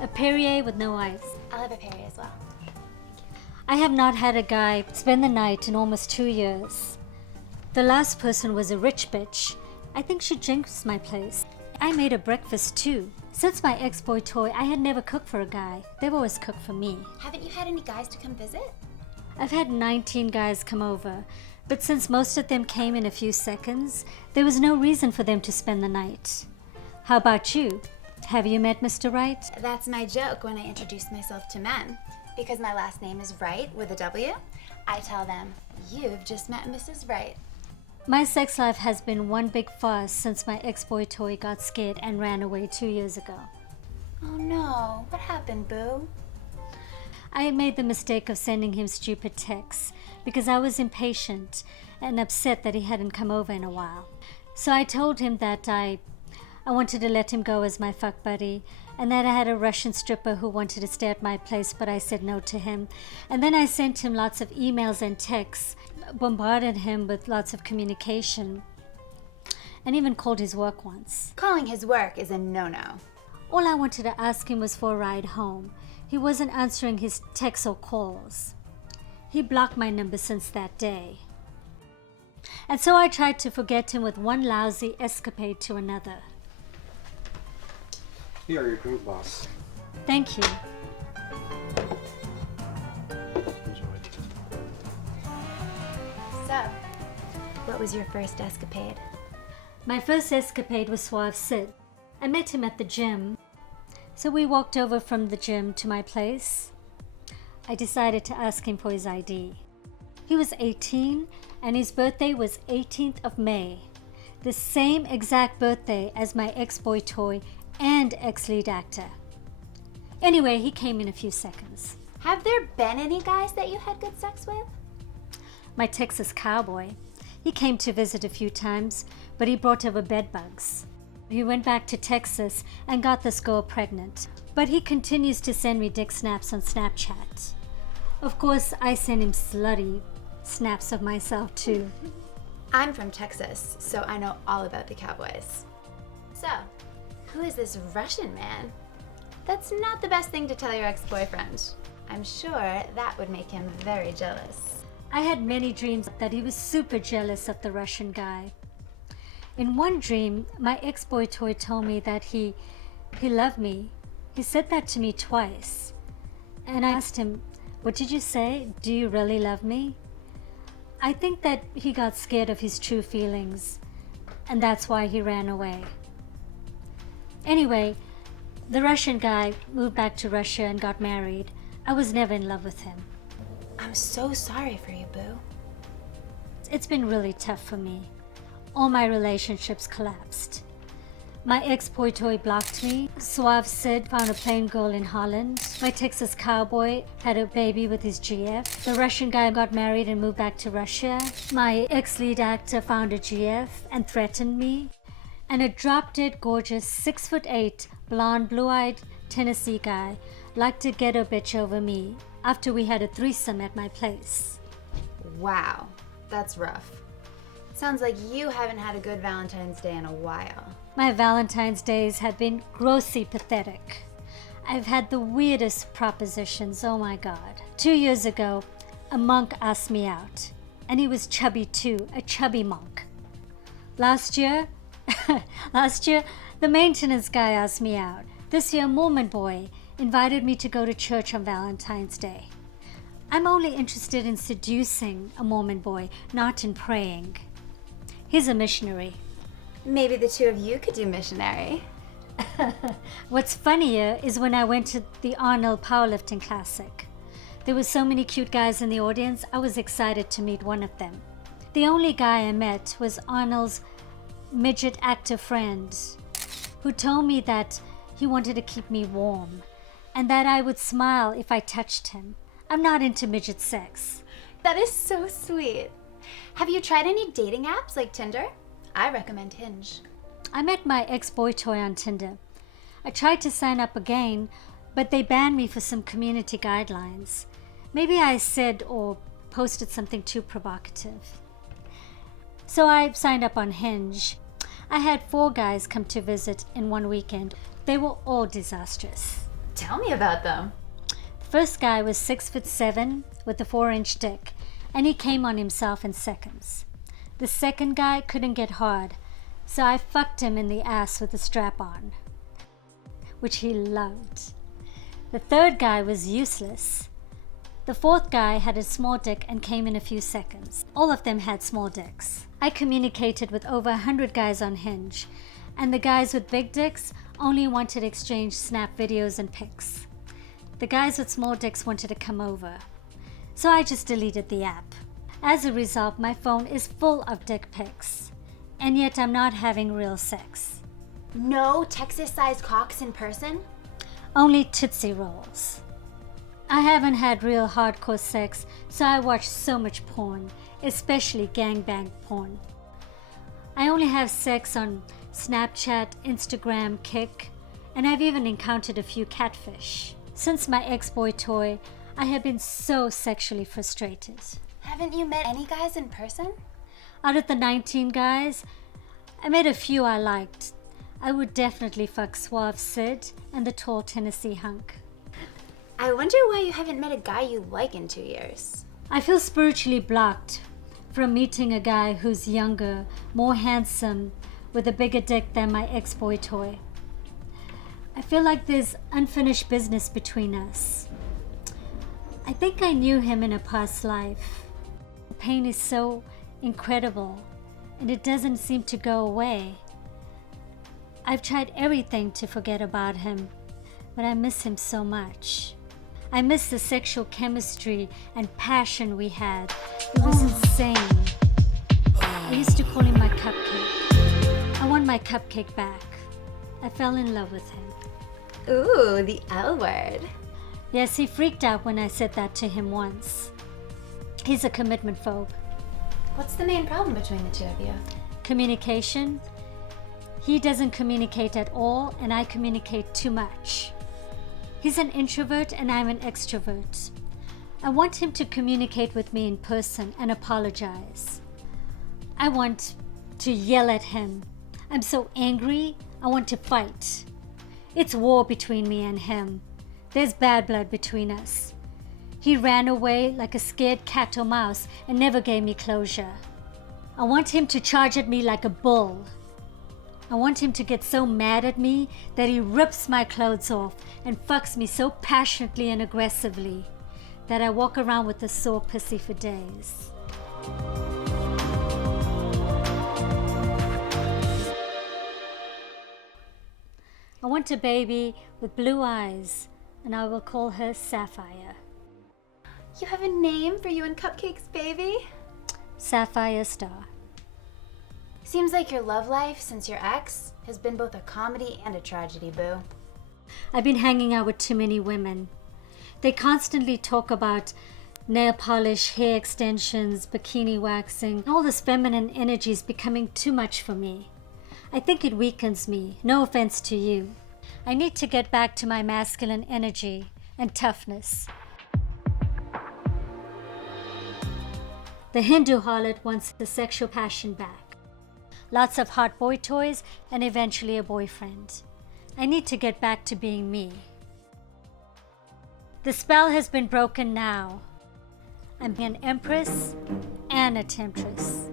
A Perrier with no ice. I'll have a Perrier as well. I have not had a guy spend the night in almost 2 years. The last person was a rich bitch. I think she jinxed my place. I made a breakfast too. Since my ex-boy toy, I had never cooked for a guy. They've always cooked for me. Haven't you had any guys to come visit? I've had 19 guys come over, but since most of them came in a few seconds, there was no reason for them to spend the night. How about you? Have you met Mr. Right? That's my joke when I introduce myself to men. Because my last name is Wright with a W, I tell them, you've just met Mrs. Wright. My sex life has been one big farce since my ex-boy toy got scared and ran away 2 years ago. Oh no, what happened, boo? I made the mistake of sending him stupid texts because I was impatient and upset that he hadn't come over in a while. So I told him that I wanted to let him go as my fuck buddy, and that I had a Russian stripper who wanted to stay at my place, but I said no to him. And then I sent him lots of emails and texts, bombarded him with lots of communication, and even called his work once. Calling his work is a no-no. All I wanted to ask him was for a ride home. He wasn't answering his texts or calls. He blocked my number since that day. And so I tried to forget him with one lousy escapade to another. Here are your drink, boss. Thank you. Enjoy. So, what was your first escapade? My first escapade was Suave Sid. I met him at the gym. So we walked over from the gym to my place. I decided to ask him for his ID. He was 18 and his birthday was 18th of May. The same exact birthday as my ex-boy toy and ex-lead actor. Anyway, he came in a few seconds. Have there been any guys that you had good sex with? My Texas cowboy. He came to visit a few times, but he brought over bed bugs. He went back to Texas and got this girl pregnant, but he continues to send me dick snaps on Snapchat. Of course, I send him slutty snaps of myself too. I'm from Texas, so I know all about the cowboys. So, who is this Russian man? That's not the best thing to tell your ex-boyfriend. I'm sure that would make him very jealous. I had many dreams that he was super jealous of the Russian guy. In one dream, my ex-boy toy told me that he loved me. He said that to me twice. And I asked him, "What did you say? Do you really love me?" I think that he got scared of his true feelings, and that's why he ran away. Anyway, the Russian guy moved back to Russia and got married. I was never in love with him. I'm so sorry for you, boo. It's been really tough for me. All my relationships collapsed. My ex-boy toy blocked me. Suave Sid found a plain girl in Holland. My Texas cowboy had a baby with his GF. The Russian guy got married and moved back to Russia. My ex-lead actor found a GF and threatened me. And a drop-dead gorgeous 6'8", blonde, blue-eyed Tennessee guy liked to get a bitch over me after we had a threesome at my place. Wow, that's rough. Sounds like you haven't had a good Valentine's Day in a while. My Valentine's days have been grossly pathetic. I've had the weirdest propositions, oh my God. 2 years ago, a monk asked me out, and he was chubby too, a chubby monk. Last year, the maintenance guy asked me out. This year, a Mormon boy invited me to go to church on Valentine's Day. I'm only interested in seducing a Mormon boy, not in praying. He's a missionary. Maybe the two of you could do missionary. What's funnier is when I went to the Arnold Powerlifting Classic. There were so many cute guys in the audience, I was excited to meet one of them. The only guy I met was Arnold's midget actor friend, who told me that he wanted to keep me warm, and that I would smile if I touched him. I'm not into midget sex. That is so sweet. Have you tried any dating apps like Tinder? I recommend Hinge. I met my ex-boy toy on Tinder. I tried to sign up again, but they banned me for some community guidelines. Maybe I said or posted something too provocative. So I signed up on Hinge. I had 4 guys come to visit in one weekend. They were all disastrous. Tell me about them. First guy was 6'7" with a 4-inch dick, and he came on himself in seconds. The second guy couldn't get hard, so I fucked him in the ass with a strap on, which he loved. The third guy was useless. The fourth guy had a small dick and came in a few seconds. All of them had small dicks. I communicated with over 100 guys on Hinge, and the guys with big dicks only wanted to exchange snap videos and pics. The guys with small dicks wanted to come over, so I just deleted the app. As a result, my phone is full of dick pics, and yet I'm not having real sex. No Texas-sized cocks in person? Only Tootsie Rolls. I haven't had real hardcore sex, so I watch so much porn, especially gangbang porn. I only have sex on Snapchat, Instagram, Kik, and I've even encountered a few catfish. Since my ex-boy toy, I have been so sexually frustrated. Haven't you met any guys in person? Out of the 19 guys, I met a few I liked. I would definitely fuck Suave Sid and the tall Tennessee hunk. I wonder why you haven't met a guy you like in 2 years. I feel spiritually blocked from meeting a guy who's younger, more handsome, with a bigger dick than my ex-boy toy. I feel like there's unfinished business between us. I think I knew him in a past life. The pain is so incredible, and it doesn't seem to go away. I've tried everything to forget about him, but I miss him so much. I miss the sexual chemistry and passion we had. It was insane. I used to call him my cupcake. I want my cupcake back. I fell in love with him. Ooh, the L word. Yes, he freaked out when I said that to him once. He's a commitment phobe. What's the main problem between the two of you? Communication. He doesn't communicate at all, and I communicate too much. He's an introvert and I'm an extrovert. I want him to communicate with me in person and apologize. I want to yell at him. I'm so angry, I want to fight. It's war between me and him. There's bad blood between us. He ran away like a scared cat or mouse and never gave me closure. I want him to charge at me like a bull. I want him to get so mad at me that he rips my clothes off and fucks me so passionately and aggressively that I walk around with a sore pussy for days. I want a baby with blue eyes, and I will call her Sapphire. You have a name for you and Cupcake's baby? Sapphire Star. Seems like your love life since your ex has been both a comedy and a tragedy, boo. I've been hanging out with too many women. They constantly talk about nail polish, hair extensions, bikini waxing. All this feminine energy is becoming too much for me. I think it weakens me. No offense to you. I need to get back to my masculine energy and toughness. The Hindu harlot wants the sexual passion back. Lots of hot boy toys and eventually a boyfriend. I need to get back to being me. The spell has been broken now. I'm an empress and a temptress.